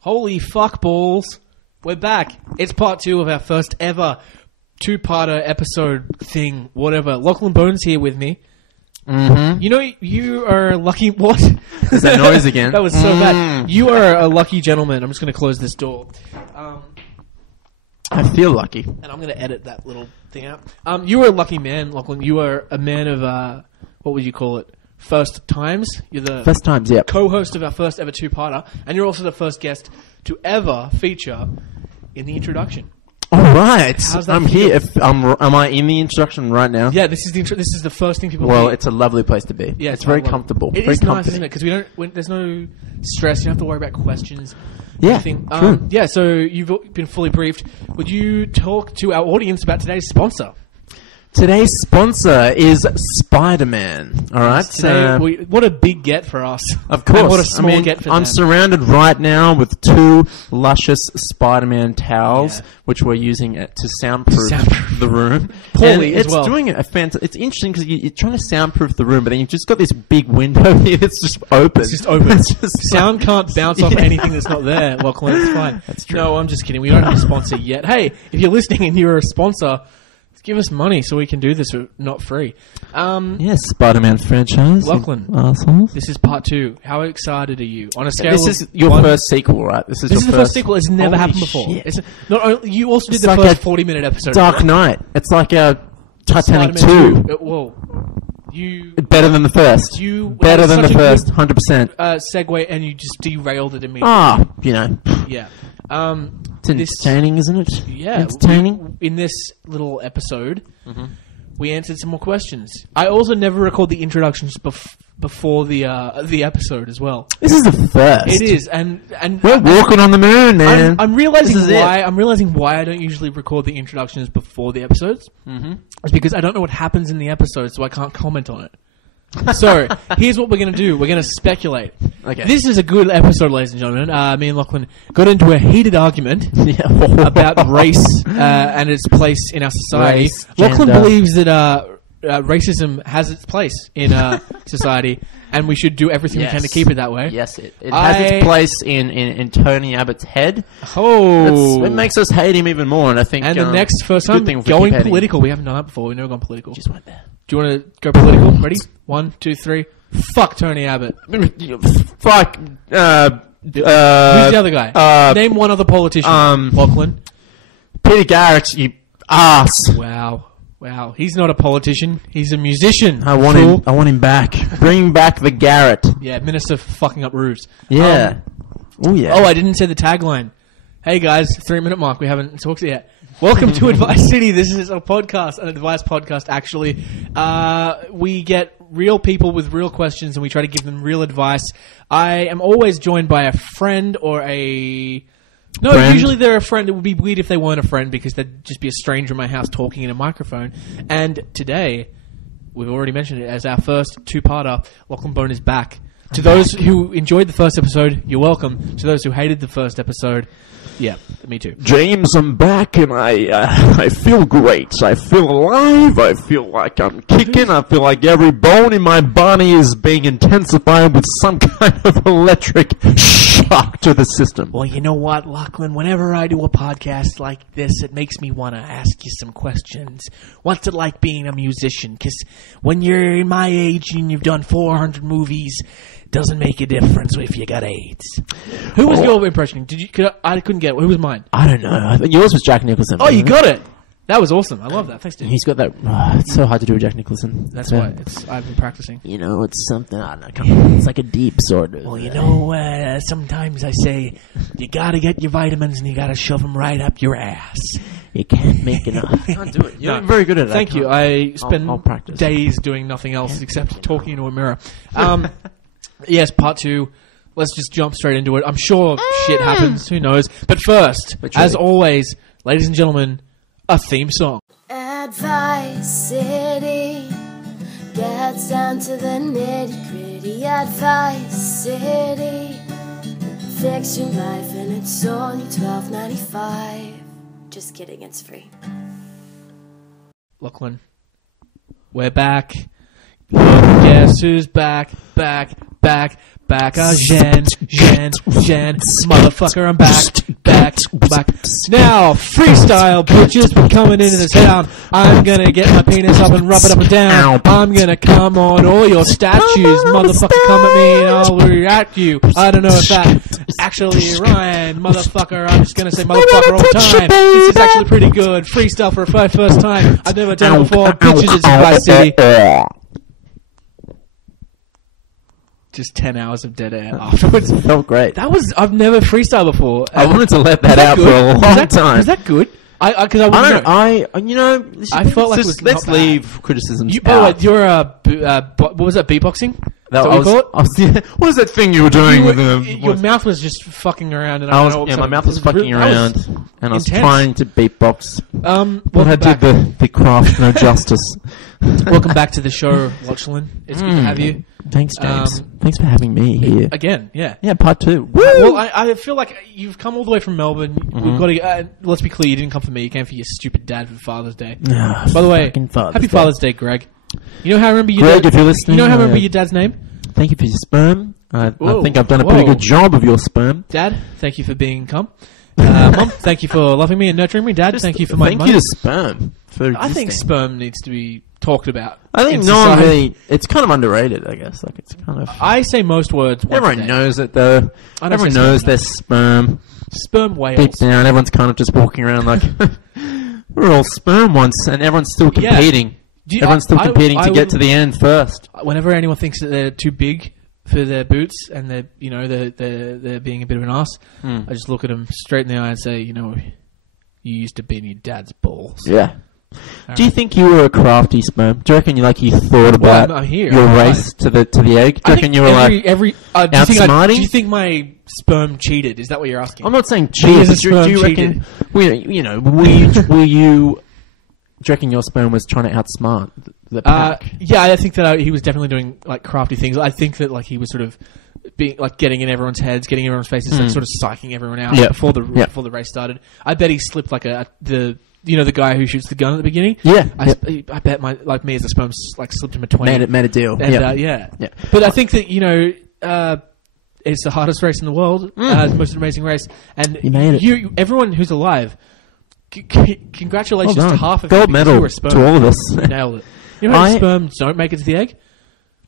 Holy fuck balls. We're back. It's part 2 of our first ever two-parter episode thing, whatever. Lachlan Bones here with me. Mm-hmm. You know, you are lucky... What? Is that noise again? That was so bad. You are a lucky gentleman. I'm just going to close this door. I feel lucky. And I'm going to edit that little thing out. You are a lucky man, Lachlan. You are a man of, what would you call it? First times. You're the First times, yeah. co-host of our first ever two-parter. And you're also the first guest to ever feature in the introduction. All right. How's that I'm feel? here. Am I in the introduction right now? Yeah, this is the this is the first thing people. Well, hear. it's a lovely place to be. Yeah, it's very lovely. comfortable. It very is nice, comforting. isn't it? Because there's no stress. You don't have to worry about questions. Yeah, Anything. true. Yeah. So you've been fully briefed. Would you talk to our audience about today's sponsor? Today's sponsor is Spider-Man. All right. Today, what a big get for us. Of course. And what a small get for I'm them. surrounded right now with 2 luscious Spider-Man towels, Yeah. which we're using to soundproof the room. Poorly and as well. It's doing a fantastic. It's interesting because you're trying to soundproof the room, but then you've just got this big window here that's just open. It's just open. It's just Sound can't bounce off anything that's not there. Lachlan, it's fine. That's true. No, I'm just kidding. We don't have a sponsor yet. Hey, if you're listening and you're a sponsor, give us money so we can do this for not free. Yes, Spider-Man franchise. Lachlan, Assholes. this is part 2. How excited are you? On a scale This of is your 1, first sequel, right? This is This your is the first sequel. It's never Holy happened before. shit. It's not only, you also did It's the like first a 40-minute episode. Dark Knight. It's like a Titanic Spider-Man 2. Whoa. You Better than the first. You Better had than the such a first, good, 100%. segue, and you just derailed it immediately. You know. Yeah. It's entertaining, isn't it? Yeah. Entertaining. In this little episode, we answered some more questions. I also never record the introductions before the episode as well. This is the first. It is, and We're walking on the moon, man. I'm realizing This is why. it. I'm realizing why I don't usually record the introductions before the episodes. Mm-hmm. It's because I don't know what happens in the episode, so I can't comment on it. So here's what we're going to do. We're going to speculate. Okay. This is a good episode, ladies and gentlemen. Me and Lachlan got into a heated argument about race and its place in our society. Race, Lachlan gender. believes that racism has its place in society, and we should do everything we can to keep it that way. Yes, it has its place in Tony Abbott's head. Oh, It makes us hate him even more, and I think... and the next first good time, thing if we going keep hating. political. We haven't done that before. We've never gone political. Just went there. Do you want to go political? Ready? 1, 2, 3. Fuck Tony Abbott. Fuck. Who's the other guy? Name one other politician. Lachlan. Peter Garrett, you ass. Wow. He's not a politician. He's a musician. I want fool. him. I want him back. Bring back the Garrett. Yeah, minister for fucking up roofs. Yeah. Oh yeah. Oh, I didn't say the tagline. Hey guys, 3-minute mark. We haven't talked yet. Welcome to Advice City. This is a podcast, an advice podcast. Actually, we get real people with real questions, and we try to give them real advice. I am always joined by a friend or a... No, friend? Usually they're a friend. It would be weird if they weren't a friend because they'd just be a stranger in my house talking in a microphone. And today, we've already mentioned it, as our first two-parter, Lachlan Bone is back. To those who enjoyed the first episode, you're welcome. To those who hated the first episode, yeah, me too. James, I'm back, and I feel great. I feel alive. I feel like I'm kicking. I feel like every bone in my body is being intensified with some kind of electric shock to the system. Well, you know what, Lachlan? Whenever I do a podcast like this, it makes me want to ask you some questions. What's it like being a musician? Because when you're in my age and you've done 400 movies, doesn't make a difference if you got AIDS. Who was your impression? I couldn't get it. Who was mine? I don't know. I think yours was Jack Nicholson. Oh, you got it. That was awesome. I love that. Thanks, dude. He's got that. It's so hard to do with Jack Nicholson. That's why I've been practicing. You know, it's something. I don't know. It's like a deep sort of. Well, you know, sometimes I say you gotta get your vitamins and you gotta shove them right up your ass. You can't make enough. Can't do it. You're very good at that. Thank you. I spend I'll practice. days doing nothing else except talking into a mirror. Yes, part 2. Let's just jump straight into it. I'm sure shit happens. Who knows? But first, as always, ladies and gentlemen, a theme song. Advice City gets down to the nitty gritty. Advice City, fix your life and it's only $12.95. Just kidding, it's free. Lachlan, we're back. Guess who's back? back. Jen. Motherfucker, I'm back. Now, freestyle, bitches, we're coming into the town. I'm gonna get my penis up and rub it up and down. I'm gonna come on all your statues. Motherfucker, come at me and I'll react you. I don't know if that actually rhymed. Motherfucker, I'm just gonna say motherfucker all the time. This is actually pretty good. Freestyle for a first time. I've never done it before. Bitches, it's Advice City. Just 10 hours of dead air afterwards. Felt great. I've never freestyled before. I wanted to let that out good? for a long time. Was that good? I felt like it was let's not leave bad. criticisms By the way, out. you're what was that, beatboxing? What was that thing you were doing with your mouth was just fucking around, and my mouth was fucking around, and I was intense. trying to beatbox. But I back. did the craft no justice. Welcome back to the show, Lachlan. It's good to have you. Thanks, James. Thanks for having me here. Again, yeah. Yeah, part 2. Well, I feel like you've come all the way from Melbourne. We've got to. Let's be clear, you didn't come for me. You came for your stupid dad for Father's Day. By the way, happy Father's Day, Greg. You know how I remember your Greg, if you're listening, you know how I remember your dad's name? Thank you for your sperm. I think I've done a pretty good job of your sperm. Dad, thank you for being cum. Mum, thank you for loving me and nurturing me. Dad, thank you for my money. Thank you to sperm for existing. I think sperm needs to be talked about. I think no one really. It's kind of underrated, I guess. Like it's kind of. I say most words. Everyone knows it though. Everyone knows there's sperm. Sperm whales. Deep down, everyone's kind of just walking around like we're all sperm once, and everyone's still competing. Everyone's still competing to get to the end first. Whenever anyone thinks that they're too big for their boots and they're being a bit of an ass, I just look at them straight in the eye and say, you used to be in your dad's balls. Yeah. Do you think you were a crafty sperm? Do you reckon you thought about your race to the egg? Do you reckon you were outsmarting? Do you think my sperm cheated? Is that what you're asking? I'm not saying cheated. Do you reckon? Were you? Do you reckon your sperm was trying to outsmart the pack? Yeah, I think that he was definitely doing crafty things. I think that he was sort of being getting in everyone's heads, getting in everyone's faces, and sort of psyching everyone out before the race started. I bet he slipped the guy who shoots the gun at the beginning. Yeah, I bet me as a sperm slipped him a 20. Made a deal. And, yeah. But I think that it's the hardest race in the world, the most amazing race, and you made it. Everyone who's alive. Congratulations to half of gold medal to all of us. You nailed it. You know how sperm don't make it to the egg?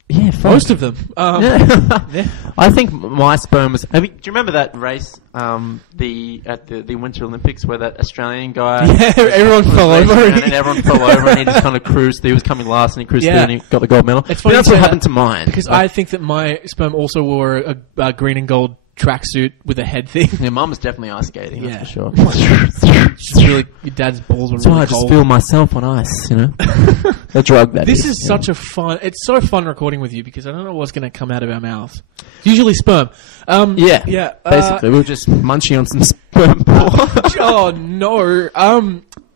Yeah, most of them. Yeah. I think my sperm was. Do you remember that race? The Winter Olympics where that Australian guy. Yeah, everyone fell over. And everyone fell over, and he just kind of cruised. He was coming last, and he cruised through, and he got the gold medal. It's funny that's what happened to mine. Because I think that my sperm also wore a green and gold tracksuit with a head thing. Yeah, mum was definitely ice skating. That's for sure. Just really, your dad's balls were that's really why I just feel myself on ice, A drug that This is such a fun... It's so fun recording with you because I don't know what's going to come out of our mouths. It's usually sperm. Yeah. Basically, we were just munching on some sperm. Oh, no.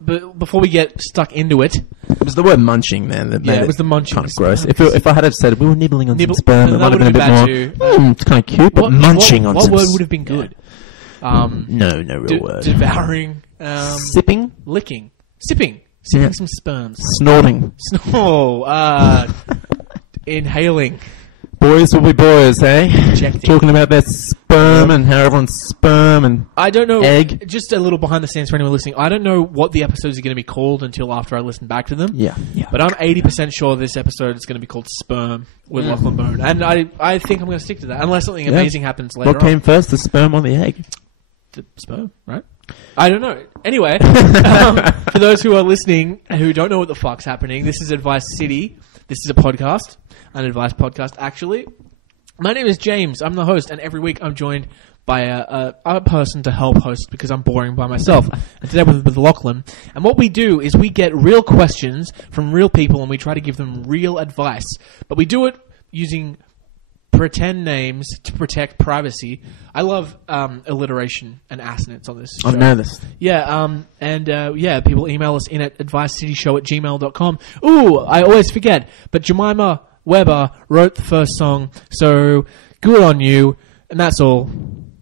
But before we get stuck into it... It was the word munching, man. It was the munching. Kind of gross. If I had have said we were nibbling on some sperm, it might have been a bit more... it's kind of cute, but munching on some... What word would have been good? No real word. Devouring. Sipping? Licking. Sipping some sperms. Snorting. Inhaling. Boys will be boys, eh? Injecting. Talking about their sperm and how everyone's sperm and I don't know. Egg. Just a little behind the scenes for anyone listening. I don't know what the episodes are going to be called until after I listen back to them. Yeah. But I'm 80% sure this episode is going to be called Sperm with Lachlan Bone. And I think I'm going to stick to that unless something amazing happens later on. What came first, the sperm or the egg? The sperm, right? I don't know. Anyway, for those who are listening and who don't know what the fuck's happening, this is Advice City. This is a podcast, an advice podcast, actually. My name is James. I'm the host, and every week I'm joined by a person to help host because I'm boring by myself. And today with Lachlan. And what we do is we get real questions from real people, and we try to give them real advice. But we do it using pretend names to protect privacy. I love alliteration and assonance on this show. I've noticed. Yeah, people email us in at advicecityshow@gmail.com. Ooh, I always forget, but Jemima Weber wrote the first song, so good on you, and that's all.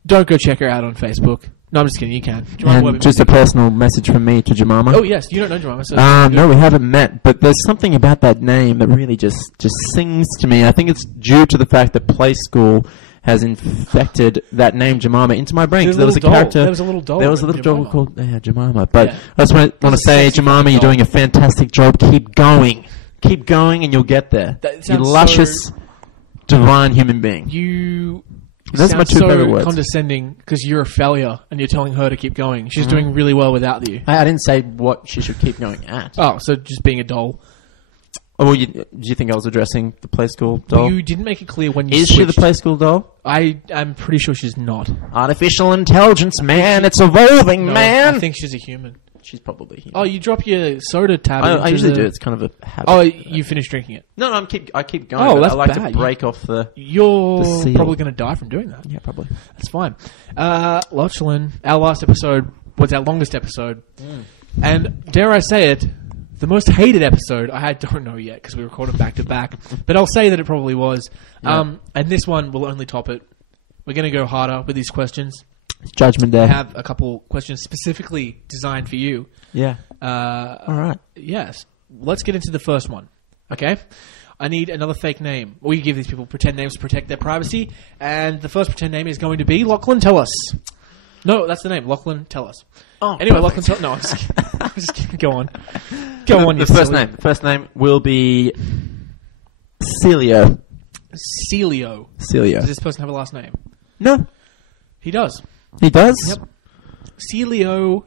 Don't go check her out on Facebook. No, I'm just kidding, you can. Jemima Weber just a personal message from me to Jemima. Oh, yes, you don't know Jemima. So no, we haven't met, but there's something about that name that really just sings to me. I think it's due to the fact that Play School has infected that name Jemima into my brain. There was Because a little doll. There was a little doll Jemima. called Jemima. But Yeah. I just want to say, sexy Jemima, you're doll. doing a fantastic job. Keep going. Keep going and you'll get there. That You sounds luscious, divine human being. You Those are my sound two favorite words. condescending because you're a failure and you're telling her to keep going. She's doing really well without you. I didn't say what she should keep going at. Oh, so just being a doll. Oh, well, do you think I was addressing the play school doll? You didn't make it clear when you Is she the switched. play school doll? I'm pretty sure she's not. Artificial intelligence, man. It's evolving, No, man. I think she's a human. She's probably here. Oh, you drop your soda tab. I into usually the- do. It's kind of a habit. Oh, you finished drinking it. No, I keep going. Oh, but that's I like bad. to break off the... You're The seal. probably going to die from doing that. Yeah, probably. That's fine. Lachlan, our last episode was our longest episode. And dare I say it, the most hated episode. I don't know yet because we recorded back to back. But I'll say that it probably was. Yeah. And this one will only top it. We're going to go harder with these questions. It's Judgment Day. I have a couple questions specifically designed for you. Yeah. All right. Yes. Let's get into the first one. Okay? I need another fake name. We give these people pretend names to protect their privacy. And the first pretend name is going to be Lachlan, tell us. No, that's the name. Lachlan, tell us. Oh, anyway, perfect. Lachlan, no, I'm just kidding. I'm just kidding. Go on. Go on, The you first silly- name. First name will be Celio. Celio. Celio. Does this person have a last name? No, He does. he does. Yep. Celio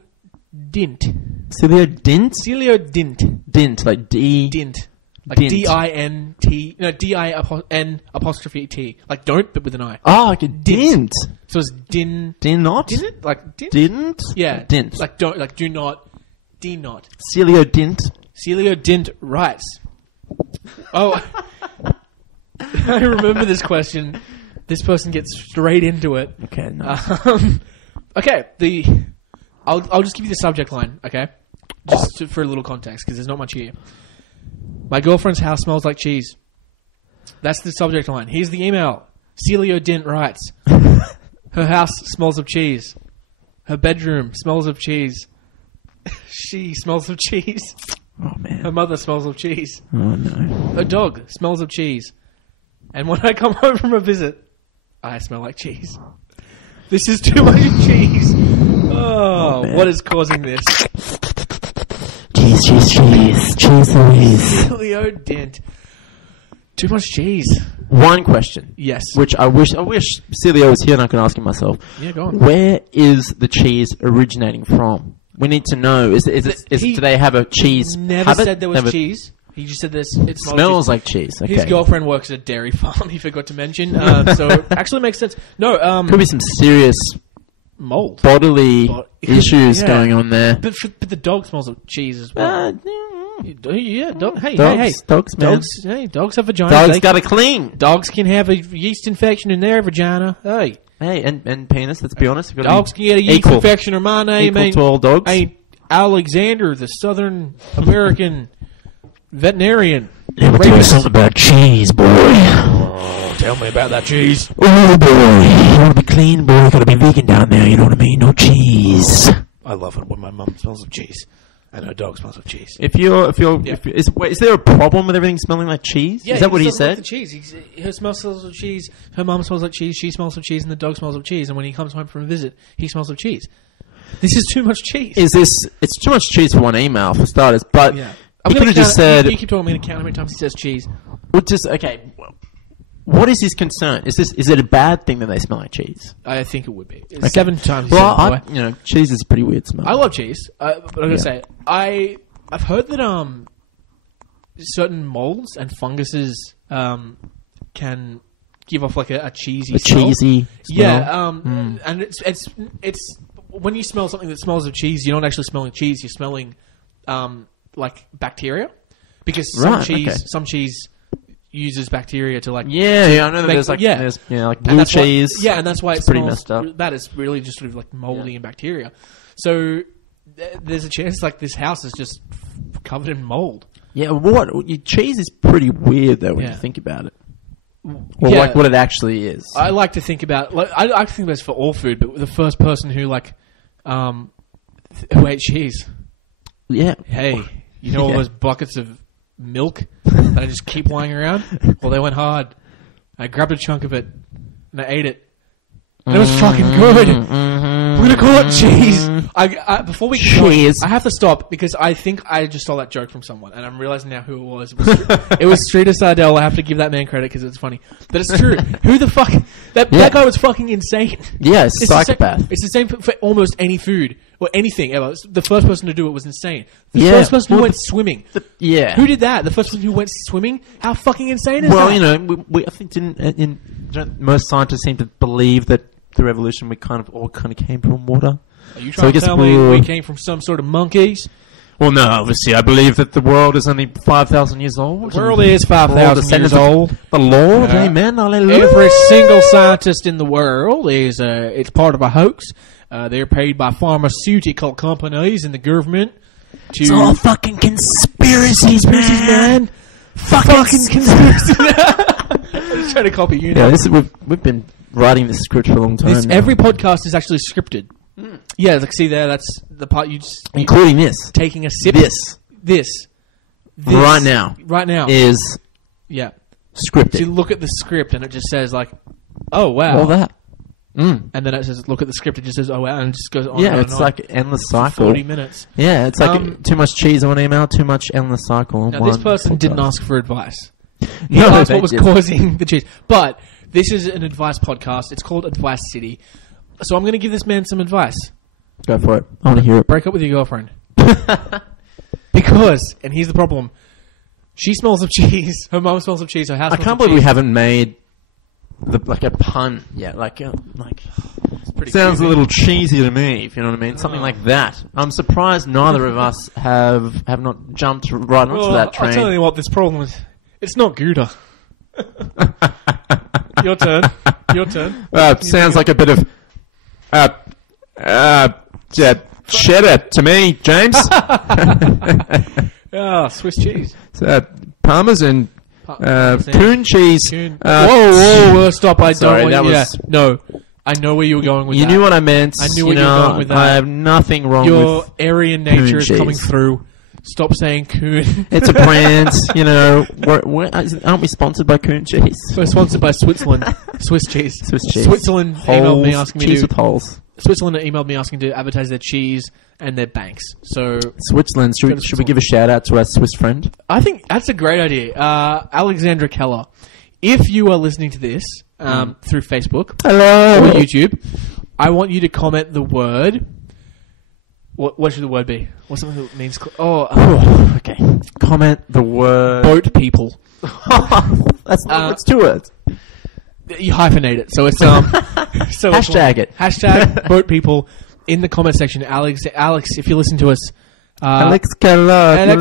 Dint. Celio Dint. Celio Dint. Dint, like D. Dint. Like Dint. D-I-N-T. No, D-I-N apostrophe T. Like don't, but with an I. Oh, like a dint. So it's din. Dinot. Didn't? Like dint? Dint. Yeah. Dint. Like don't. Like do not. D not. Celio Dint. Celio Dint writes. Oh. I remember this question. This person gets straight into it. Okay, nice. Okay, I'll just give you the subject line, okay? Just for a little context, because there's not much here. My girlfriend's house smells like cheese. That's the subject line. Here's the email. Celio Dint writes. Her house smells of cheese. Her bedroom smells of cheese. She smells of cheese. Oh man. Her mother smells of cheese. Oh no. Her dog smells of cheese. And when I come home from a visit, I smell like cheese. This is too much cheese. Oh, man. what is causing this? Cheese, Louise. Celio Dint. Too much cheese. One question. Yes. Which I wish Celio was here and I could ask him myself. Yeah, go on. Where is the cheese originating from? We need to know. Do they have a cheese Never habit? said there was Never- cheese. He just said this. It Smells like cheese. Okay. His girlfriend works at a dairy farm. He forgot to mention. So it actually makes sense. No, Could be some serious mold. bodily issues Yeah. going on there. But the dog smells of cheese as well. Yeah, dog. Hey, Dogs, dogs, man. dogs. Hey, dogs have vaginas. Dogs They- got to clean. Dogs can have a yeast infection in their vagina. Hey, Hey, and penis. Let's be honest. dogs can get a yeast equal. infection in my name. Equal to all dogs. Ain't Alexander, the Southern American veterinarian. Let me tell you something about cheese, boy. Oh, tell me about that cheese. Oh boy, you want to be clean, boy? You got to be vegan down there. You know what I mean? No cheese. I love it when my mum smells of cheese and her dog smells of cheese. Is there a problem with everything smelling like cheese? Is that what he smells like said? the cheese. Her smells of cheese. Her mum smells like cheese. She smells of cheese, and the dog smells of cheese. And when he comes home from a visit, he smells of cheese. This is too much cheese. It's too much cheese for one email for starters, but Yeah. he could have just said, You keep talking. I'm going to count how many times he says cheese. okay. What is his concern? Is it a bad thing that they smell like cheese? I think it would be 7 times. Well, cheese is a pretty weird smell. I love cheese, but I'm gonna say I've heard that certain molds and funguses can give off like a cheesy smell. cheesy smell. Yeah, and it's when you smell something that smells of cheese, you're not actually smelling cheese. You're smelling like bacteria, because some cheese uses bacteria to like Yeah, I know that there's like and blue that's why- cheese. yeah, and that's why It's it pretty smells messed up. That is really just sort of like moldy and bacteria. So there's a chance like this house is just covered in mold. Yeah, cheese is pretty weird though when Yeah. you think about it. Well, Yeah. like what it actually is. I like to think about I like to think about this for all food, but the first person who who ate cheese. Yeah. Hey, you know all Yeah. those buckets of milk that I just keep lying around? Well, they went hard. I grabbed a chunk of it, and and I ate it. And it was fucking good. We're gonna call it cheese. Before we keep going, I have to stop because I think I just stole that joke from someone, and I'm realizing now who it was. It was Streeter Sardell. I have to give that man credit because it's funny, but it's true. Who the fuck? That guy was fucking insane. Yeah, it's psychopath. It's the same for almost any food or anything ever. The first person to do it was insane. The first person who went swimming. Who did that? The first person who went swimming? How fucking insane is that? Well, you know, I think most scientists seem to believe that through evolution we kind of came from water. Are you trying to tell me we came from some sort of monkeys? Well, no, obviously I believe that the world is only 5,000 years old. The world is 5,000 years old. The Lord, amen, hallelujah. Every single scientist in the world is it's part of a hoax. They're paid by pharmaceutical companies and the government to... It's all fucking conspiracies, man. Fucking conspiracies. I'm just trying to copy you now. Yeah, we've been writing this script for a long time. Every podcast is actually scripted. Yeah, like see there, that's the part you just... Including this. Taking a sip. This. Right now. Is... Yeah. Scripted. So you look at the script and it just says like, oh wow. All that. And then it says, look at the script, it just says, oh wow, and it just goes on and on. Yeah, it's like an endless cycle. 40 minutes. Yeah, it's like too much cheese on email, too much endless cycle. Now, this person didn't ask for advice. He asked what was causing the cheese. But this is an advice podcast. It's called Advice City. So I'm going to give this man some advice. Go for it. I want to hear it. Break up with your girlfriend. Because, and here's the problem, she smells of cheese. Her mum smells of cheese. Her house smells of cheese. I can't believe we haven't made like a pun yet. Sounds a little cheesy to me, if you know what I mean. Something like that. I'm surprised neither of us have not jumped right onto that train. I'll tell you what this problem is. It's not Gouda. Your turn. Sounds like a bit of cheddar to me, James. Swiss cheese. Parmesan. Coon cheese. Whoa, stop. I don't want you. No. I know where you were going with that. You knew what I meant. I knew where you were going with that. I have nothing wrong with your Aryan nature is coming cheese. through. Stop saying coon. It's a brand, you know. Aren't we sponsored by Coon cheese? We're sponsored by Switzerland. Swiss cheese. Switzerland emailed me asking me cheese with holes. Switzerland emailed me asking to advertise their cheese and their banks. So Switzerland. Should we give a shout out to our Swiss friend? I think that's a great idea. Alexandra Keller. If you are listening to this through Facebook or YouTube, I want you to comment the word. What should the word be? What's something that means... okay. Comment the word... Boat people. That's not... It's 2 words. You hyphenate it. So it's... Hashtag it. Hashtag boat people in the comment section. Alex, if you listen to us... Alex Keller,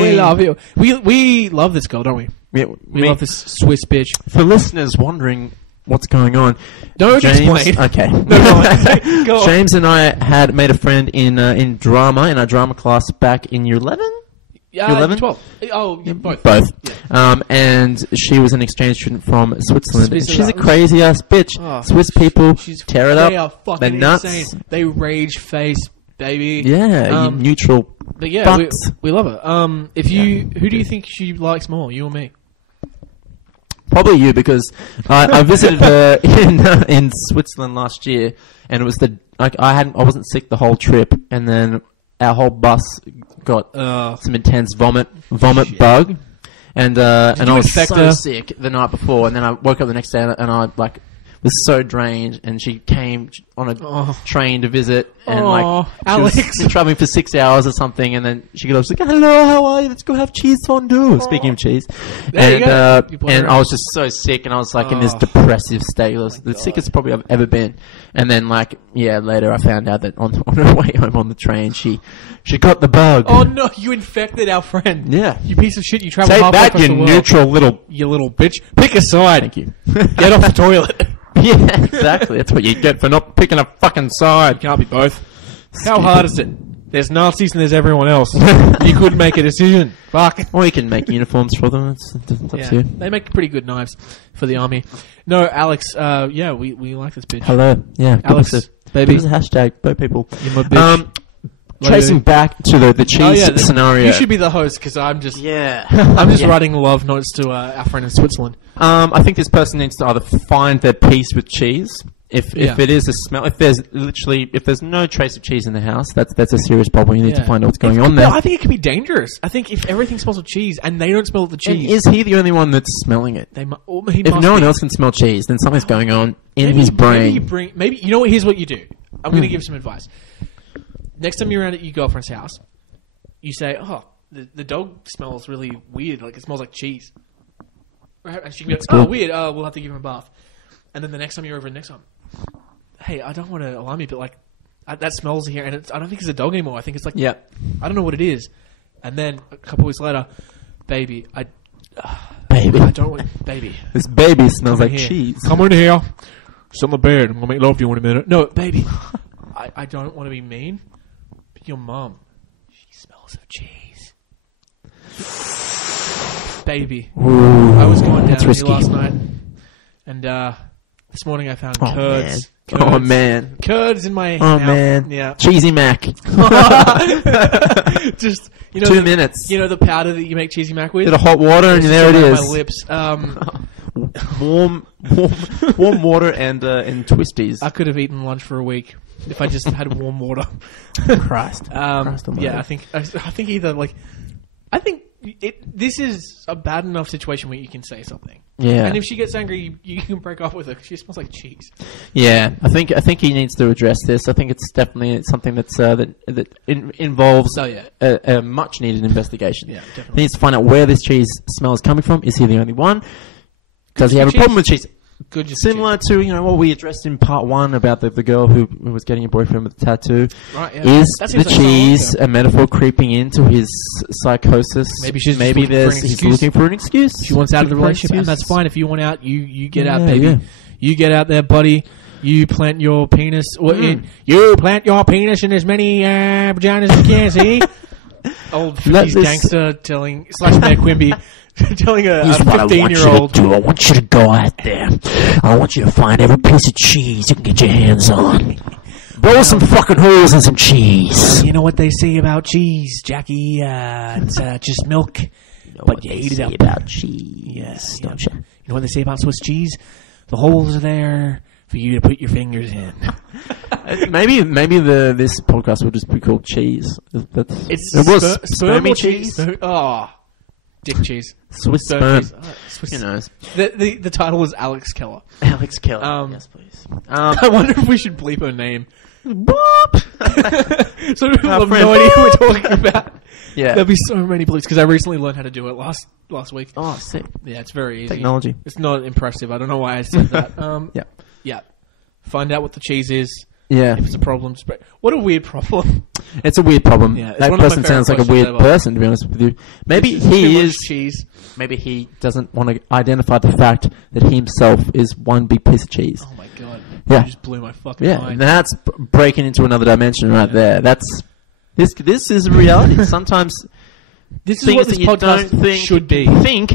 we love you. We love this girl, don't we? We love this Swiss bitch. For listeners wondering... what's going on? Don't James, explain. Okay. Go on. James and I had made a friend in drama, in our drama class back in year 11? Year 11? 12. Oh, yeah, both. Yeah. And she was an exchange student from Switzerland. She's a crazy-ass bitch. Oh, Swiss people tear it up. They are fucking insane. They rage face, baby. Yeah, neutral. But yeah, we love her. Who do you think she likes more, you or me? Probably you, because I visited her in Switzerland last year, and it was I wasn't sick the whole trip, and then our whole bus got some intense vomit bug, and I was so sick the night before, and then I woke up the next day and I was so drained, and she came on a train to visit, and Alex she was traveling for 6 hours or something, and then she got up, she's like, hello, how are you? Let's go have cheese fondue. Speaking of cheese. And I was just so sick, and I was like in this depressive state. It was the sickest probably I've ever been. And then later I found out that on her way home on the train, she got the bug. Oh no, you infected our friend. Yeah. You piece of shit, you traveled halfway across the world. You little bitch. Pick a side. Thank you. Get off the toilet. Yeah, exactly. That's what you get for not picking a fucking side. Can't be both. How hard is it? There's Nazis and there's everyone else. You could make a decision. Fuck. Or you can make uniforms for them. It's up to you. They make pretty good knives for the army. No, Alex, we like this bitch. Hello. Yeah. Alex, baby. Give us a hashtag, boat people. You're my bitch. tracing back to the cheese scenario. You should be the host because I'm just yeah. writing love notes to our friend in Switzerland. I think this person needs to either find their peace with cheese. If it is a smell, if there's no trace of cheese in the house, that's a serious problem. You need to find out what's going on there. I think it can be dangerous. I think if everything smells of cheese and they don't smell the cheese, and is he the only one that's smelling it? If no one else can smell cheese, then something's going on in his brain. Maybe you know what? Here's what you do. I'm going to give some advice. Next time you're around at your girlfriend's house, you say, "Oh, the dog smells really weird. Like it smells like cheese." And she goes, "Oh, weird. We'll have to give him a bath." And then the next time you're over, hey, I don't want to alarm you, but like that smells here, and I don't think it's a dog anymore. I think it's like I don't know what it is. And then a couple of weeks later, baby, I don't want baby. This baby smells like cheese. Come in here, sit on the bed. I'm gonna make love to you in a minute. No, baby, I don't want to be mean, but your mom, she smells of cheese. Baby, I was going down here last night, and this morning I found curds. Oh man, curds in my. Oh man, yeah, cheesy mac. Just 2 minutes. You know the powder that you make cheesy mac with. Bit of hot water, and there it is. My lips. Warm water and twisties. I could have eaten lunch for a week if I just had warm water. Christ. Yeah, I think either like, I think this is a bad enough situation where you can say something. Yeah. And if she gets angry, you can break up with her because she smells like cheese. Yeah, I think he needs to address this. I think it's definitely something that's that involves a much needed investigation. Yeah, definitely. He needs to find out where this cheese smell is coming from. Is he the only one? Does he have a problem with cheese? Good, similar to what we addressed in part 1 about the girl who was getting a boyfriend with a tattoo. Right, yeah. Is the cheese a metaphor creeping into his psychosis? Maybe he's looking for an excuse. She wants out of the relationship, and that's fine. If you want out, you get out, baby. Yeah. You get out there, buddy. You plant your penis. You plant your penis in as many vaginas as you can. See, old 50s gangster telling Mayor Quimby. Telling a 15-year-old, I want you to go out there. I want you to find every piece of cheese you can get your hands on. Blow some fucking holes in some cheese. You know what they say about cheese, Jackie? It's just milk, but you ate it up. About cheese, don't you? You know what they say about Swiss cheese? The holes are there for you to put your fingers in. Maybe this podcast will just be called Cheese. Sperm cheese. Oh. Dick cheese. Swiss sperm. Who knows? The title is Alex Keller. Alex Keller. Yes, please. I wonder if we should bleep her name. Boop! So people have no idea who we're talking about. Yeah. There'll be so many bleeps because I recently learned how to do it last week. Oh, sick. Yeah, it's very easy. Technology. It's not impressive. I don't know why I said that. Yeah. Find out what the cheese is. Yeah. If it's a problem, what a weird problem. It's a weird problem. Yeah, that person sounds like a weird person, to be honest with you. Maybe he is cheese. Maybe he doesn't want to identify the fact that he himself is one big piece of cheese. Oh my god. Yeah. You just blew my fucking mind. And that's breaking into another dimension right there. That's this is reality. Sometimes this is what this podcast should be.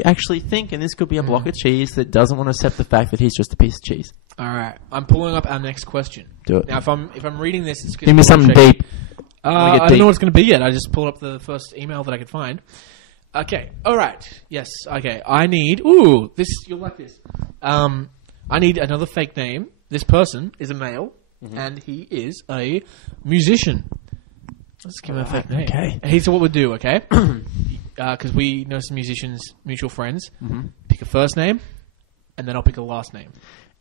Actually think, and this could be a block of cheese that doesn't want to accept the fact that he's just a piece of cheese. All right, I'm pulling up our next question. Do it. Now, if I'm reading this, it's give me something deep. I don't know what it's going to be yet. I just pulled up the first email that I could find. Okay. All right. Yes. Okay. I need. Ooh, this you'll like this. I need another fake name. This person is a male, and he is a musician. Let's give him a fake name. Okay. Here's what we'll do. Okay. Because we know some musicians, mutual friends. Mm-hmm. Pick a first name, and then I'll pick a last name.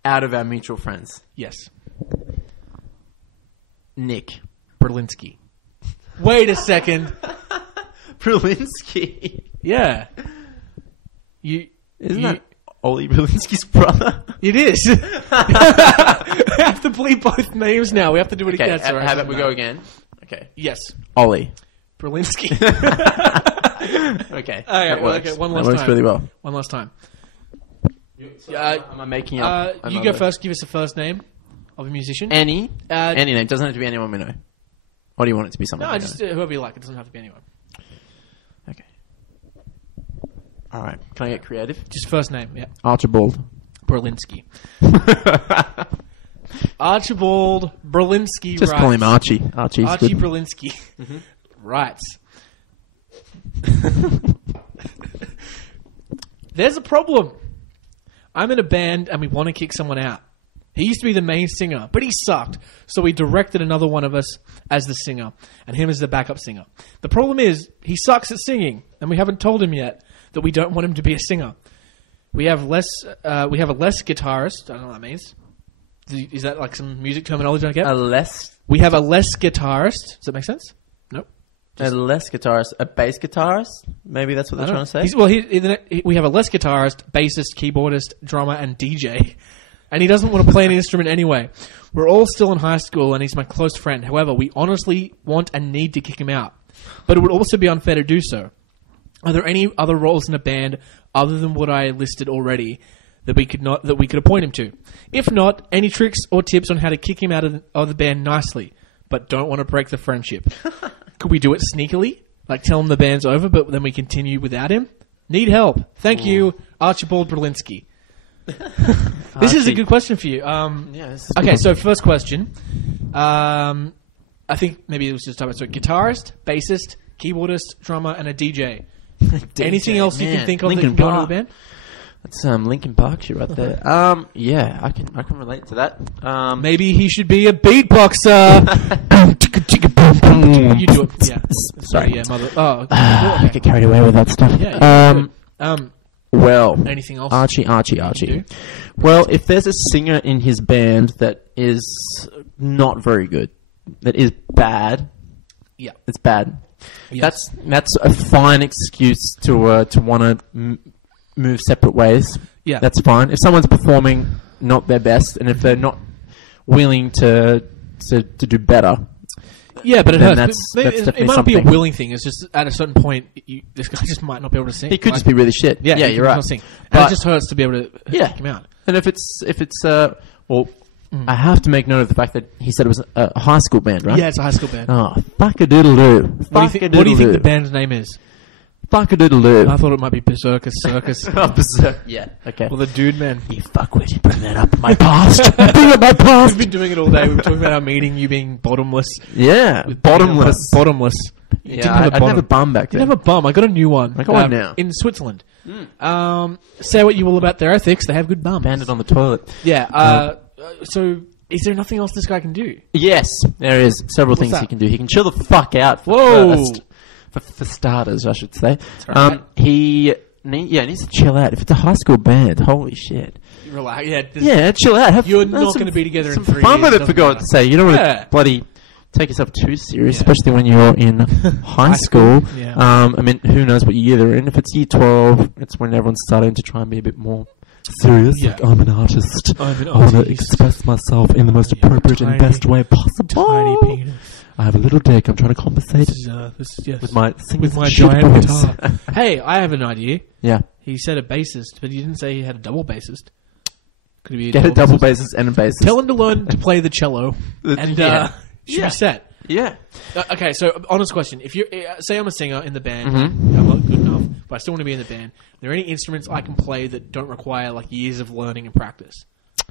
Out of our mutual friends. Yes. Nick Berlinski. Wait a second. Berlinski. Yeah. Isn't that Ollie Berlinski's brother? It is. We have to bleep both names now. We have to do it again. How about we go again? Okay. Yes. Ollie Berlinski. Okay. That works. Okay, one last time. That works really well. One last time. Am I making up? You go first. Give us a first name of a musician. Any name. Doesn't have to be anyone we know. Or do you want it to be someone? No, just whoever you like. It doesn't have to be anyone. Okay. All right. Can I get creative? Just first name. Yeah. Archibald Berlinski. Archibald Berlinski Just writes, call him Archie. Archie's Archie good. Berlinski writes, there's a problem. I'm in a band and we want to kick someone out. He used to be the main singer, but he sucked. So we directed another one of us as the singer and him as the backup singer. The problem is he sucks at singing and we haven't told him yet that we don't want him to be a singer. We have a less guitarist. I don't know what that means. Is that like some music terminology I get? We have a less guitarist. Does that make sense? Nope. A less guitarist, a bass guitarist? Maybe that's what they're trying to say. We have a less guitarist, bassist, keyboardist, drummer, and DJ. And he doesn't want to play an instrument anyway. We're all still in high school, and he's my close friend. However, we honestly want and need to kick him out. But it would also be unfair to do so. Are there any other roles in a band other than what I listed already that we could appoint him to? If not, any tricks or tips on how to kick him out of the band nicely, but don't want to break the friendship? Could we do it sneakily? Like tell him the band's over, but then we continue without him? Need help. Thank you, Archibald Berlinski. This is a good question for you. Okay, so first question. I think maybe it was just about guitarist, bassist, keyboardist, drummer, and a DJ. Anything else you can think of that can go into the band? That's Linkin Park shit right there. Yeah, I can relate to that. Maybe he should be a beatboxer. You do it. Yeah. Sorry. Yeah, mother. Oh. I get carried away with that stuff. Yeah. Well, anything else? Archie. Well, if there's a singer in his band that is not very good, that is bad, yeah, it's bad. Yes. That's a fine excuse to want to move separate ways. Yeah, that's fine. If someone's performing not their best, and if they're not willing to do better. Yeah, but it hurts. It might not be a willing thing. It's just at a certain point, this guy just might not be able to sing. He could just be really shit. Yeah, you're right. Sing. And it just hurts to be able to kick him out. And if it's I have to make note of the fact that he said it was a high school band, right? Yeah, it's a high school band. Oh, fuck-a-doodle-doo. What do you think the band's name is? Fuck-a-doodle-doo. I thought it might be Berserker Circus. Yeah, okay. Well, the dude, man. You fuckwit, you bring that up in my past. Bring up my past. We've been doing it all day. We were talking about our meeting, you being bottomless. Yeah, bottomless. Bottomless. Yeah, I didn't have a bum back then. You didn't have a bum. I got a new one. I got one now. In Switzerland. Say what you will about their ethics. They have good bums. Banded on the toilet. Yeah. So, is there nothing else this guy can do? Yes, there is several things he can do. He can chill the fuck out first. For starters, I should say. Right. He needs to chill out. If it's a high school band, holy shit. Relax. Chill out. You're not going to be together in 3 years. Fun with it, for God's sake. You don't want to bloody take yourself too serious, especially when you're in high school. Yeah. I mean, who knows what year they're in. If it's year 12, it's when everyone's starting to try and be a bit more serious. Yeah. Like, I'm an artist. I want to express myself in the most appropriate and best way possible. Tiny penis. I have a little dick. I'm trying to compensate with my giant guitar. Hey, I have an idea. Yeah. He said a bassist, but he didn't say he had a double bassist. Could he be a double bassist and a bassist? Tell him to learn to play the cello, and should be set. Yeah. Okay, so honest question: if you say I'm a singer in the band, I'm not good enough, but I still want to be in the band. Are there any instruments I can play that don't require like years of learning and practice?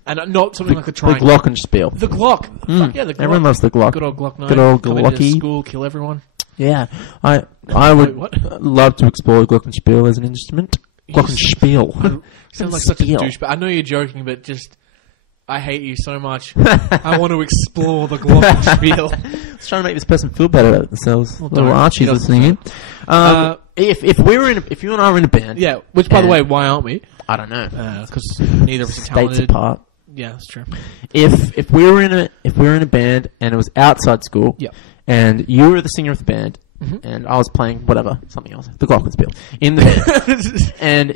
And not something like a triangle. The glockenspiel. The Glock. Fuck yeah, the Glock. Everyone loves the Glock. Good old Glock 9. Good old Come into Glocky. school, kill everyone. Yeah. I would love to explore glockenspiel as an instrument. Glockenspiel. You sound like such a douche, but I know you're joking, but just... I hate you so much. I want to explore the glockenspiel. I was trying to make this person feel better about themselves. Well, little Archie's listening in. If you and I were in a band... Yeah, which, by the way, why aren't we? I don't know. Because neither of us are talented. States apart. Yeah, that's true. If we were in a band and it was outside school, and you were the singer of the band, and I was playing something else, the glockenspiel in the band,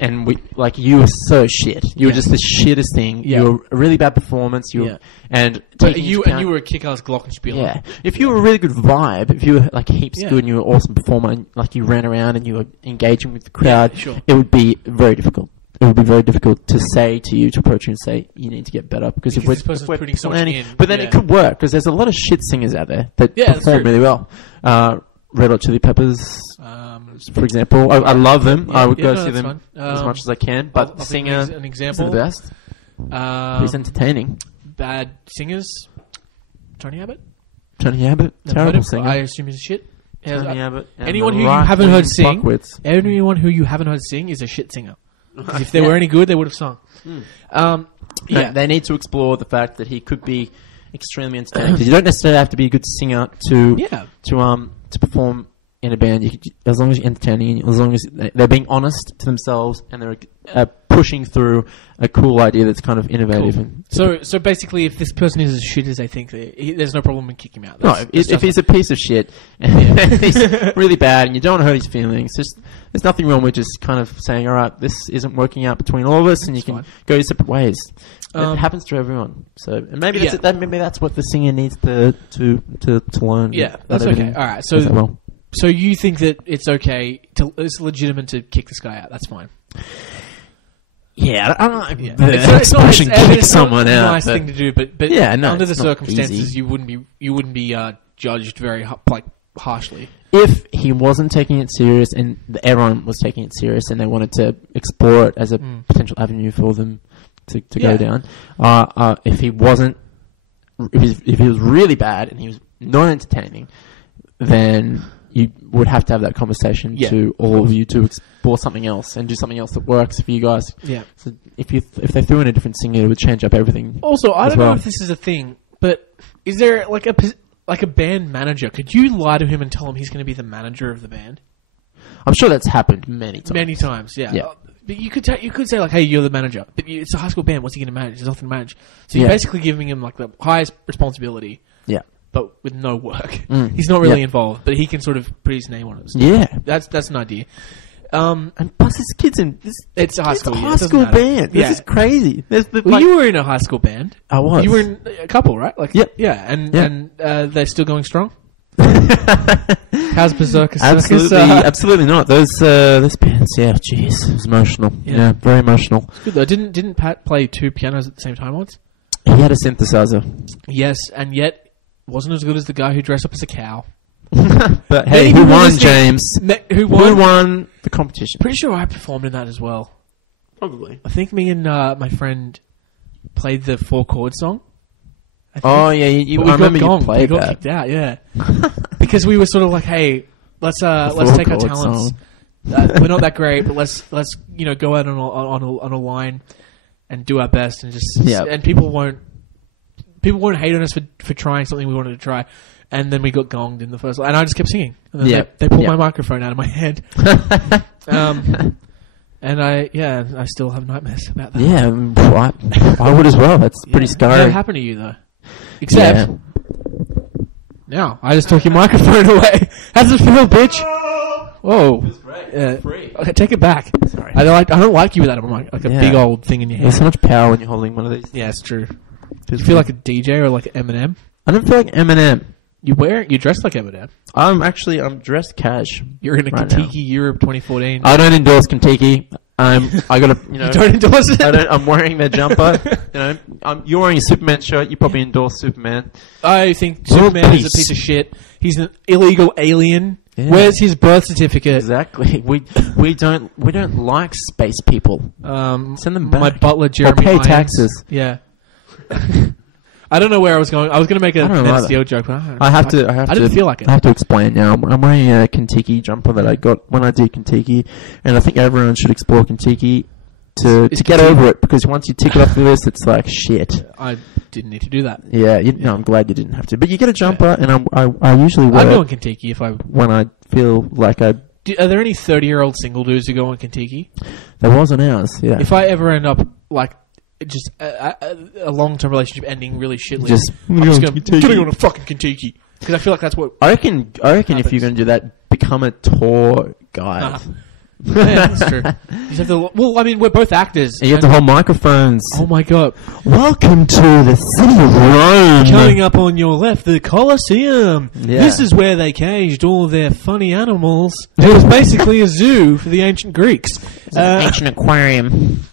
and you were so shit. You were just the shittest thing. You were a really bad performance. You were a kick-ass glockenspiel. Yeah. If you were a really good vibe, if you were like heaps good and you were an awesome performer, and like you ran around and you were engaging with the crowd, it would be very difficult. It would be very difficult to approach you and say, you need to get better. Because if we're putting so much planning, in. But then it could work, because there's a lot of shit singers out there that perform really well. Red Hot Chili Peppers, for example. I love them. I would go see them as much as I can. But the singer an example. isn't the best. He's entertaining. bad singers? Tony Abbott? Tony Abbott, Never heard terrible him. singer. I assume he's shit. Tony Abbott. and Anyone the who you haven't heard right-wing sing, fuckwits. anyone who you haven't heard sing is a shit singer. 'Cause if they were any good, they would have sung. Yeah, they need to explore the fact that he could be extremely entertaining. 'Cause you don't necessarily have to be a good singer to perform in a band. You could, as long as you're entertaining, as long as they're being honest to themselves and they're pushing through a cool idea that's kind of innovative. Cool. So basically, if this person is as shit as they think, there's no problem in kicking him out. No, if he's a piece of shit and he's really bad and you don't want to hurt his feelings, there's nothing wrong with just kind of saying, all right, this isn't working out between all of us, and you can go your separate ways. It happens to everyone. So and maybe maybe that's what the singer needs to learn. Yeah, that's okay. All right, so you think that it's okay, it's legitimate to kick this guy out? That's fine. Yeah, I don't like It's not someone a out. nice thing to do, but yeah, no, under the it's not circumstances, easy. you wouldn't be judged very harshly. If he wasn't taking it serious and everyone was taking it serious and they wanted to explore it as a potential avenue for them to go down, if he wasn't, if he was really bad and he was not entertaining, then you would have to have that conversation to all of you to explore something else and do something else that works for you guys. Yeah. So if they threw in a different singer, it would change up everything. Also, I don't know if this is a thing, but is there like a band manager? Could you lie to him and tell him he's going to be the manager of the band? I'm sure that's happened many times. Many times, yeah. But you could say like, "Hey, you're the manager." But it's a high school band. What's he going to manage? There's nothing to manage. So you're basically giving him like the highest responsibility. Yeah. But with no work. He's not really involved, but he can sort of put his name on it. So that's an idea. And plus, this kid's in this. It's a high school band. This is crazy. You were in a high school band. I was. You were in a couple, right? Like, and they're still going strong. How's Berserker Circus? Absolutely not. Those bands, jeez, it was emotional. Yeah, very emotional. It's good though. Didn't Pat play two pianos at the same time once? He had a synthesizer. Yes, and yet wasn't as good as the guy who dressed up as a cow. But hey, who won, James? Who won the competition? Pretty sure I performed in that as well. Probably. I think me and my friend played the 4-chord song. Oh yeah, I remember you played that. We got kicked out, yeah, because we were sort of like, hey, let's take our talents. We're not that great, but let's go out on a line and do our best, and and people won't hate on us for trying something we wanted to try. And then we got gonged in the first line, and I just kept singing. And then they pulled my microphone out of my hand. And I still have nightmares about that. Yeah, I would as well. That's pretty scary. Never happened to you though. Except now I just took your microphone away. How does it feel, bitch? Whoa! It was great. Free. Okay, take it back. Sorry. I don't like you with that like a big old thing in your hand. There's so much power when you're holding one of these. Yeah, it's true. Do you feel like a DJ or like Eminem? I don't feel like Eminem. You dress like Eminem. I'm dressed cash. You're in a Kentucky Europe 2014. I don't endorse Kentucky. I gotta, you don't endorse it? I'm wearing their jumper. You're wearing a Superman shirt. You probably endorse Superman. I think Superman is a piece of shit. He's an illegal alien. Yeah. Where's his birth certificate? Exactly. We don't like space people. Send them back. My butler Jeremy. Or pay Irons. taxes. Yeah. I don't know where I was going. I was going to make a Ben Steele joke, but I didn't feel like it. I have to explain now. I'm wearing a Kentucky jumper that I got when I did Kentucky, and I think everyone should explore Kentucky to get over it, because once you tick it off the list, it's like shit. I didn't need to do that. Yeah, I'm glad you didn't have to. But you get a jumper, and I usually wear I go in Kentucky when I feel like I. Are there any 30-year-old single dudes who go in Kentucky? There wasn't ours. Yeah. If I ever end up like. Just a long-term relationship ending really shittily. I'm just going to go to fucking Kentucky, because I feel like that's what I reckon if you're going to do that, become a tour guide. Yeah, that's true. You just have to, we're both actors. And you have to hold microphones. Oh my god! Welcome to the city of Rome. Coming up on your left, the Colosseum. Yeah. This is where they caged all of their funny animals. It was basically a zoo for the ancient Greeks. An ancient aquarium.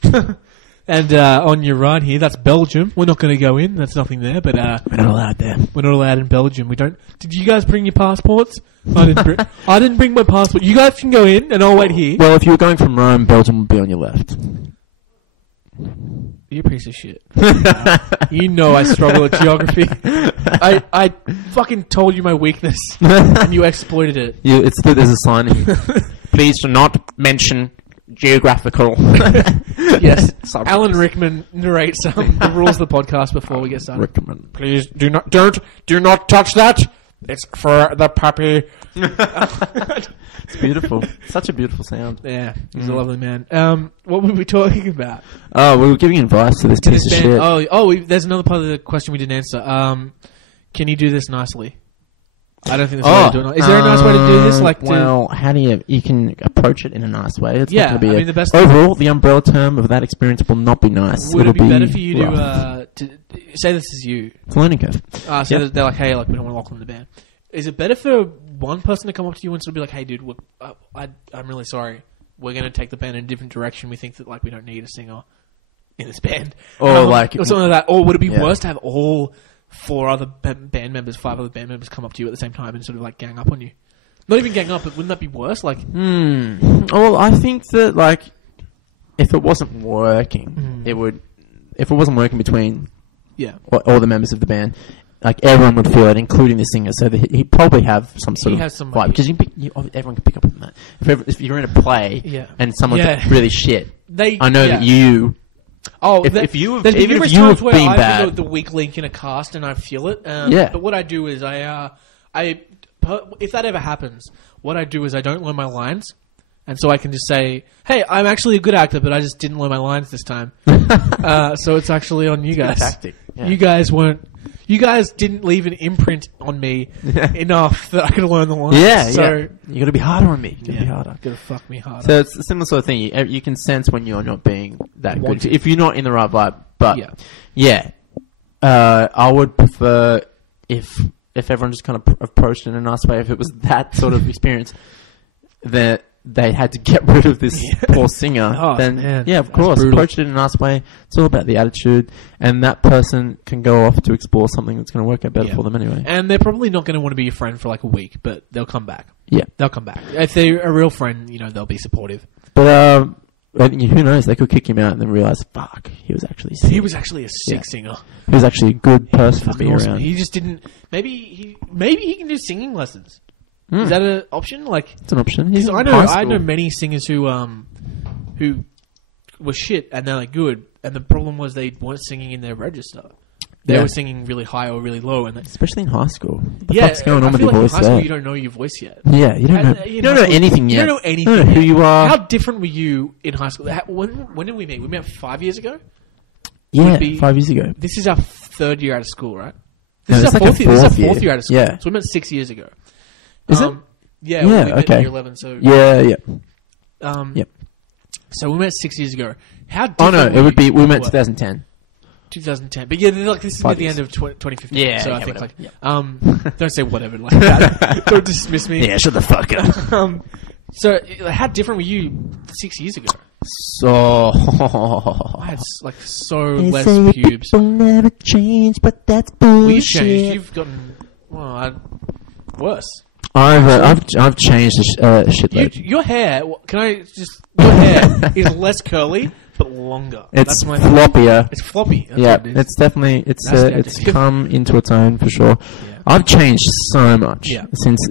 And on your right here, that's Belgium. We're not going to go in. That's nothing there. But we're not allowed there. We're not allowed in Belgium. We don't. Did you guys bring your passports? I didn't bring my passport. You guys can go in, and I'll wait here. Well, if you were going from Rome, Belgium would be on your left. You're a piece of shit. You know I struggle with geography. I fucking told you my weakness, and you exploited it. There's a sign here. Please do not mention geographical. Yes. Alan Rickman narrates the rules of the podcast before we get started. Rickman. Please do not touch that. It's for the puppy. It's beautiful. Such a beautiful sound. Yeah, he's a lovely man. What were we talking about? Oh, we were giving advice to this piece of shit. There's another part of the question we didn't answer. Can you do this nicely? I don't think there's a way to do it. Is there a nice way to do this? How do you can approach it in a nice way? It's not going to be the best overall, the umbrella term of that experience will not be nice. Would it be better for you to say this is you? It's a learning curve. They're like, hey, we don't want to lock them in the band. Is it better for one person to come up to you and sort of be like, hey, dude, I'm really sorry. We're going to take the band in a different direction. We think that we don't need a singer in this band. Or something like that. Or would it be worse to have all 4 other band members, 5 other band members come up to you at the same time and sort of gang up on you? Not even gang up, but wouldn't that be worse? Well, I think that if it wasn't working, it would. If it wasn't working between all the members of the band, everyone would feel it, including the singer. So he'd probably have some sort of vibe because everyone can pick up on that. If you're in a play and someone's really shit, I know that you. Oh, if you have been bad, the weak link in a cast and I feel it. But what I do is if that ever happens, what I do is I don't learn my lines, and so I can just say, "Hey, I'm actually a good actor, but I just didn't learn my lines this time." So it's actually on you guys. Tactic. Yeah. You guys didn't leave an imprint on me enough that I could learn the lines. You got to be harder on me. You got to be harder. Got to fuck me harder. So it's a similar sort of thing. You can sense when you're not being that good if you're not in the right vibe. But I would prefer if everyone just kind of approached it in a nice way. If it was that sort of experience, that they had to get rid of this poor singer, of course, approach it in a nice way. It's all about the attitude, and that person can go off to explore something that's going to work out better for them anyway. And they're probably not going to want to be your friend for a week, but they'll come back. Yeah. They'll come back. If they're a real friend, they'll be supportive. But who knows? They could kick him out and then realize, fuck, he was actually sick. He was actually a sick singer. He was actually a good person to be around. He just didn't... Maybe he can do singing lessons. Is that an option? It's an option. I know many singers who were shit and they're good, and the problem was they weren't singing in their register. They were singing really high or really low, and especially in high school. What the fuck's going on with your voice? In high school, you don't know your voice yet. Yeah, you don't know. You don't know anything yet. You don't know anything. You don't know who you are. How different were you in high school? When did we meet? We met 5 years ago. Yeah, 5 years ago. This is our 3rd year out of school, right? This is our fourth year out of school. Yeah. So we met 6 years ago. Is it? Yeah, we met in year 11. So yeah. So we met 6 years ago. How different? Oh no, it would be we met 2010. 2010, but this is at the end of 2015. Yeah, so I think don't say whatever like that. Don't dismiss me. Yeah, shut the fuck up. So how different were you 6 years ago? So I had less pubes. People never change, but that's bullshit. Well, you've changed. You've gotten worse. I've changed a shitload. Your hair. Your hair is less curly but longer. It's floppier. It's floppy. It's definitely it's come into its own for sure. Yeah. I've changed so much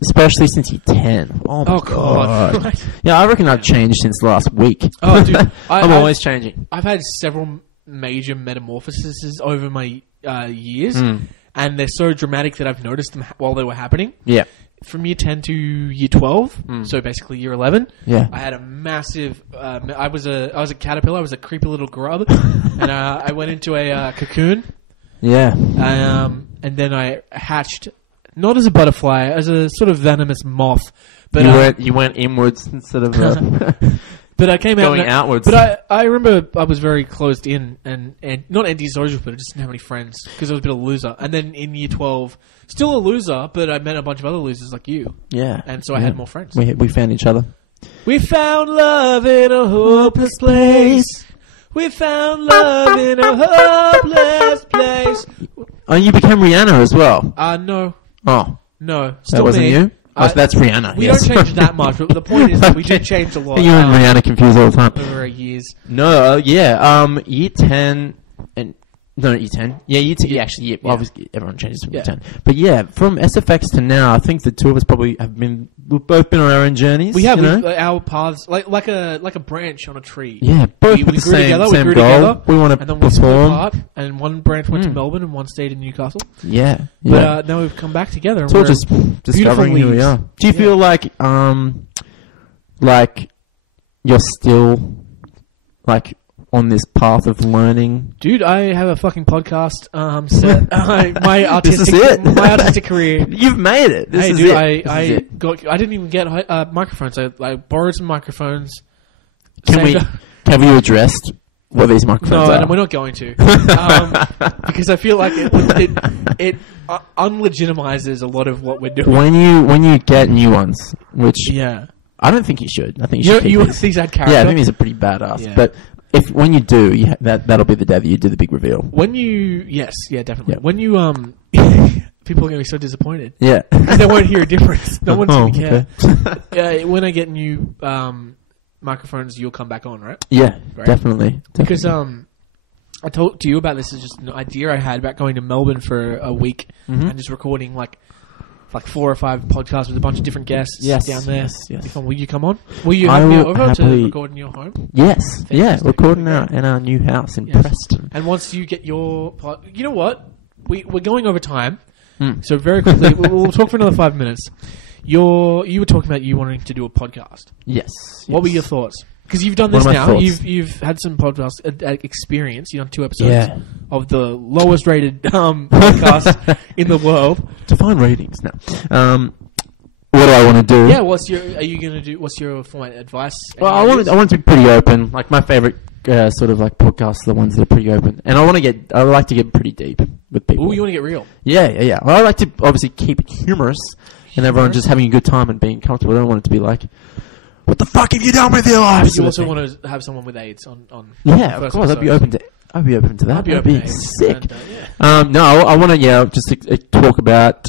especially since you're 10. Oh my god. Yeah, I reckon I've changed since last week. Oh dude, I'm always changing. I've had several major metamorphoses over my years, and they're so dramatic that I've noticed them while they were happening. Yeah. From year 10 to year 12, so basically year 11, I had a massive... I was a caterpillar, I was a creepy little grub, and I went into a cocoon. Yeah. And then I hatched, not as a butterfly, as a sort of venomous moth. But you went inwards instead of... But I came out... Going outwards. But I remember I was very closed in and not antisocial, but I just didn't have any friends because I was a bit of a loser. And then in year 12, still a loser, but I met a bunch of other losers like you. Yeah. And so I had more friends. We found each other. We found love in a hopeless place. We found love in a hopeless place. Oh, you became Rihanna as well? No. Oh. No. Still that wasn't me. you? That's Rihanna. We don't change that much, but the point is that we did change a lot. You and Rihanna confused all the time. Over 8 years. No, year 10, And no, year 10. Yeah, year 10. Yeah, actually, yeah. Yeah. Obviously, everyone changes from year Yeah. 10. But yeah, from SFX to now, I think the two of us probably we've both been on our own journeys. We have you know? our paths like a branch on a tree. Yeah, both we with the grew same, together. We same grew goal. together, We want to and then we split perform. apart. And one branch went to Melbourne, and one stayed in Newcastle. Yeah, But yeah. now we've come back together. And So we're we're just discovering who we leaves. are. Do you feel like you're still like on this path of learning? Dude, I have a fucking podcast set. My artistic, This is it. my artistic career. You've made it. This Hey, is dude, it. This is it. I didn't even get microphones. I borrowed some microphones. Have you addressed what these microphones No, are? we're not going to, because I feel like it unlegitimizes a lot of what we're doing. When you get new ones, which Yeah, I don't think you should. I think you should. keep these. these add character. Yeah, I think these are pretty badass. Yeah. But when you do, that'll be the day that you do the big reveal. When you definitely. Yeah. When you people are gonna be so disappointed Yeah, because they won't hear a difference. No one's gonna care. okay. When I get new microphones, you'll come back on, right? Yeah, Right. definitely. Because I talked to you about this. Is just an idea I had about going to Melbourne for a week and just recording like 4 or 5 podcasts with a bunch of different guests down there. Yes. Be fun. Will you come on? Will you I have me will over to happily- record in your home? Yes, yeah, Fantastic. recording Yeah. in our new house in Yes. Preston. And once you get your you know what? We're going over time. So very quickly, we'll talk for another 5 minutes. You were talking about you wanting to do a podcast. Yes. What were your thoughts? Because you've done What this are my now. thoughts? You've had some podcast experience. You've done 2 episodes Yeah. of the lowest rated podcast in the world. Define ratings now. What do I want to do? Yeah. What's your format advice? Well, I want it to be pretty open. Like my favorite sort of like podcasts are the ones that are pretty open, and I like to get pretty deep with people. Oh, you want to get real? Yeah. Well, I like to obviously keep it humorous and everyone just having a good time and being comfortable. I don't want it to be like, what the fuck have you done with your life? You also want to have someone with AIDS on. Yeah, of first course. I'd be episodes. open to that. I'd be That'd open be to AIDS. sick. And, yeah. No, I want to just talk about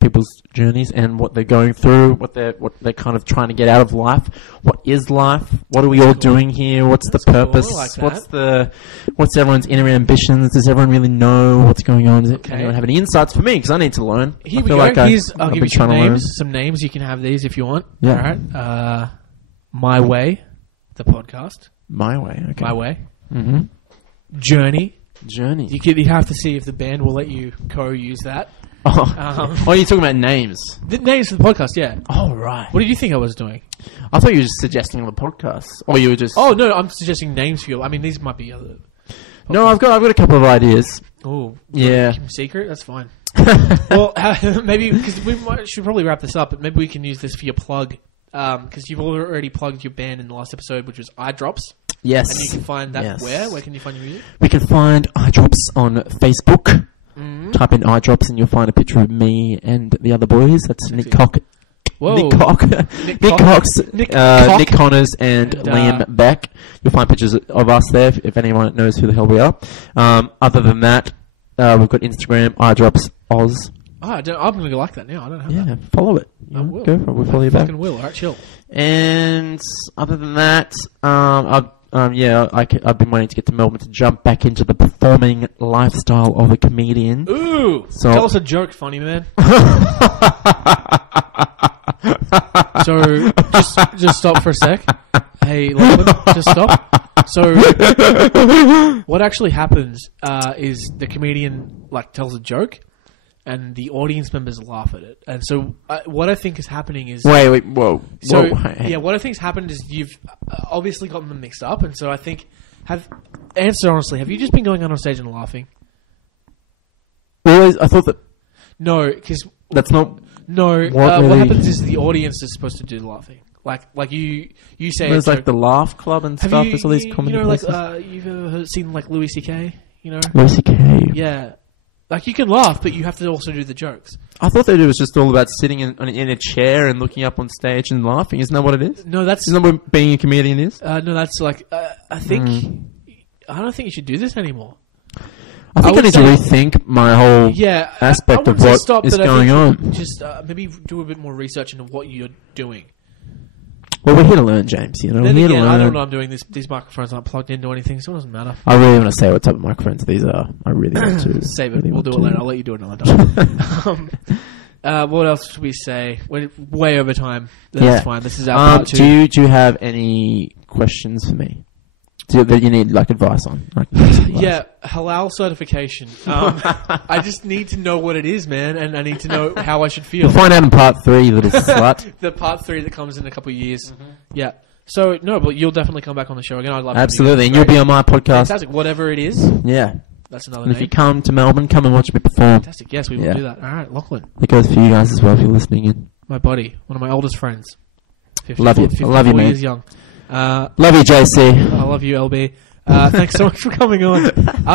people's journeys and what they're going through, what they're kind of trying to get out of life. What is life? What are we all doing here? What's the That's cool. I purpose? like What's everyone's inner ambitions? Does everyone really know what's going on? Does Okay. anyone have any insights for me? Because I need to learn. Here I we feel go. like I'll I've give been you some trying to learn. names. Some names. You can have these if you want. Yeah. All right. My Way, the podcast. My Way. Okay. My Way. Mm-hmm. Journey. Journey. You have to see if the band will let you co-use that. Oh, you're talking about names. The names for the podcast, yeah. Oh, right. What did you think I was doing? I thought you were just suggesting the podcast, or you were just. Oh no, I'm suggesting names for you. I mean, these might be other. No, I've got a couple of ideas. Oh, Yeah. keep them secret. That's fine. Well, maybe because should probably wrap this up, but maybe we can use this for your plug. Because you've already plugged your band in the last episode, which was Eye Drops. Yes. And you can find that Yes. where? Where can you find your music? We can find Eye Drops on Facebook. Type in Eye Drops and you'll find a picture of me and the other boys. That's Nick Cock. Whoa. Nick Cock. Nick Cox. Nick Cock. Nick Connors and, And, Liam Beck. You'll find pictures of us there if anyone knows who the hell we are. Other than that, we've got Instagram, Eye Drops Oz. Oh, I'm going to like that now. I don't have that. Yeah, follow it. I will. Go for it. We'll follow you back. Fucking will. All right, chill. And other than that, I've been waiting to get to Melbourne to jump back into the performing lifestyle of a comedian. Ooh. So- Tell us a joke, funny man. So, just stop for a sec. Hey, Lachlan, just stop. So, what actually happens is the comedian tells a joke, and the audience members laugh at it. And so, what I think is happening is Wait, whoa. So Whoa. what I think's happened is you've obviously gotten them mixed up, and so I think answer honestly. Have you just been going on stage and laughing? Well, I thought that No, because that's not. no. What What really- happens is the audience is supposed to do the laughing. Like you say. There's a like joke. the Laugh Club and Have stuff. you, There's all these you comedy know, places. you've ever seen Louis C.K. You know? Louis C.K. Yeah. Like you can laugh, but you have to also do the jokes. I thought that it was just all about sitting in a chair and looking up on stage and laughing. Isn't that what it is? No, that's Isn't that what being a comedian is? no, that's I think I don't think you should do this anymore. I think I would need to rethink my whole Yeah, aspect I of wouldn't say what stop, is but I going think on. Just maybe do a bit more research into what you're doing. Well, we're here to learn, James. You know, we're Then here to again, learn. I don't know what I'm doing. These microphones aren't plugged into anything, so it doesn't matter. I really want to say what type of microphones these are. I really want to. Save it. Really We'll want do it to. later. I'll let you do it another time. What else should we say? We're way over time. That's fine. This is our part 2. Do you have any questions for me? That you need like advice on? Yeah, halal certification. I just need to know what it is, man, and I need to know how I should feel. We'll find out in part 3, you little slut. The part 3 that comes in a couple of years. Yeah. So no, but you'll definitely come back on the show again. I'd love Absolutely, and you'll be on my podcast. Fantastic. Whatever it is. Yeah. That's another And name. if you come to Melbourne, come and watch me perform. Fantastic. Yes, we will do that. All right, Lachlan. It goes for you guys as well if you're listening in. My buddy, one of my oldest friends. Love you. I love you, 54 man. years young. Love you, JC. I love you, LB. Thanks so much for coming on.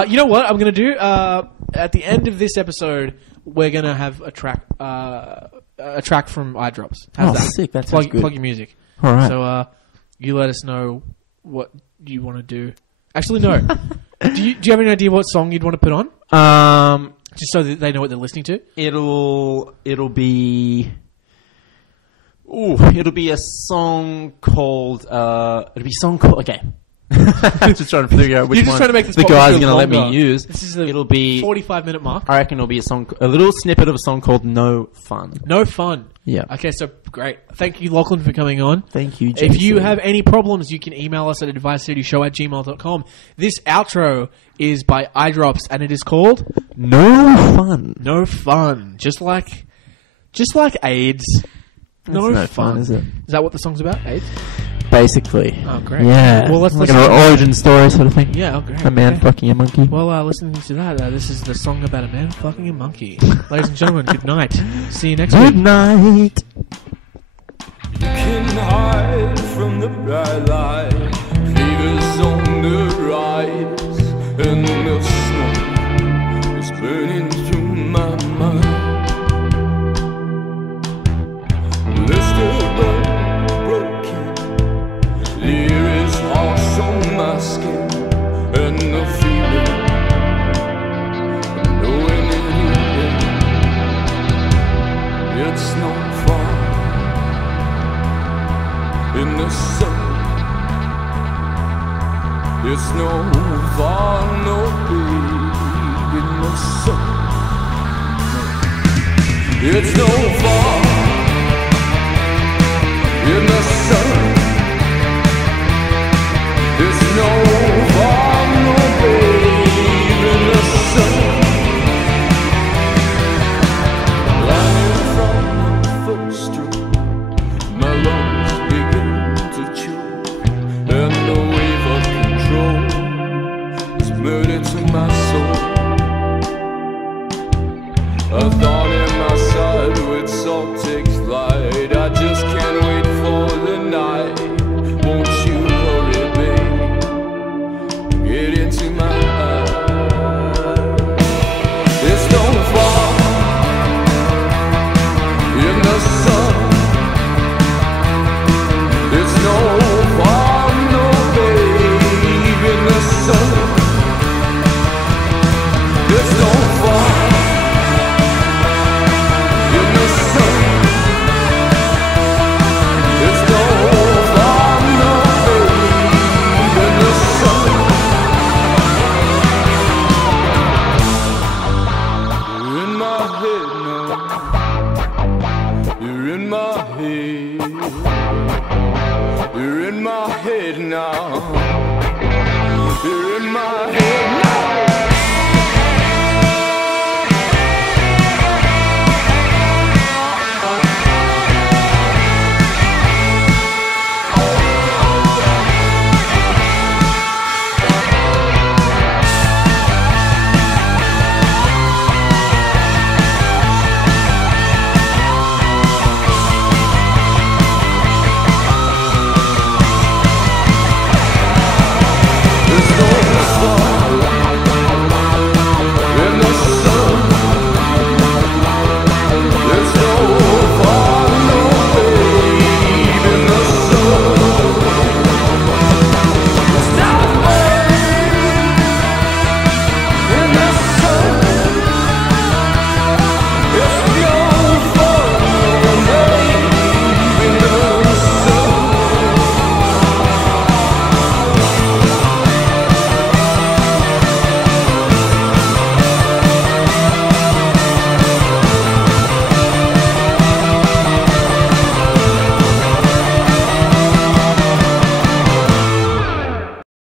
You know what I'm going to do? At the end of this episode, we're going to have a track from Eye Drops. How's that? Sick. That sounds good. Plug your music. All right. So you let us know what you want to do. Actually, no. Do you have any idea what song you'd want to put on? Just so that they know what they're listening to? It'll be a song called okay. Just trying to figure out which You're just one trying to make this the podcast guy's feel going to let me longer. use. This is the It'll be 45-minute mark. I reckon it'll be a little snippet of a song called No Fun. No Fun. Yeah. Okay, so great. Thank you, Lachlan, for coming on. Thank you, If you JC. have any problems, you can email us at advicecityshow@gmail.com. This outro is by iDrops, and it is called No Fun. No Fun. Just like AIDS. No fun, is it? Is that what the song's about? AIDS? Basically. Oh, great. Yeah. Well, let's like listen an to that. origin story sort of thing. Yeah, oh, great. A man Okay. fucking a monkey. Well, listening to that, this is the song about a man fucking a monkey. Ladies and gentlemen, good night. See you next Good week. night. You can hide from the bright light. Fever's on the rise, and the smoke is burning through my mind. Blistered but broken, there is harsh on my skin, and the feeling of knowing it, it's not far. In the sun, it's no far, no big. In the sun, it's no far. In the sun, it's no far, no big. In the sun, lying from the footstool, my lungs begin to choke, and the wave of control is murder to my soul. A thorn in my side with salt takes flight. I just can't wait for the night. Won't you hurry, babe? Get into my eyes. It's no far in the sun. It's no far, no babe in the sun. It's no far in the sun. It's no far, no babe in the sun. You're in my head now. You're in my head. You're in my head now. You're in my head.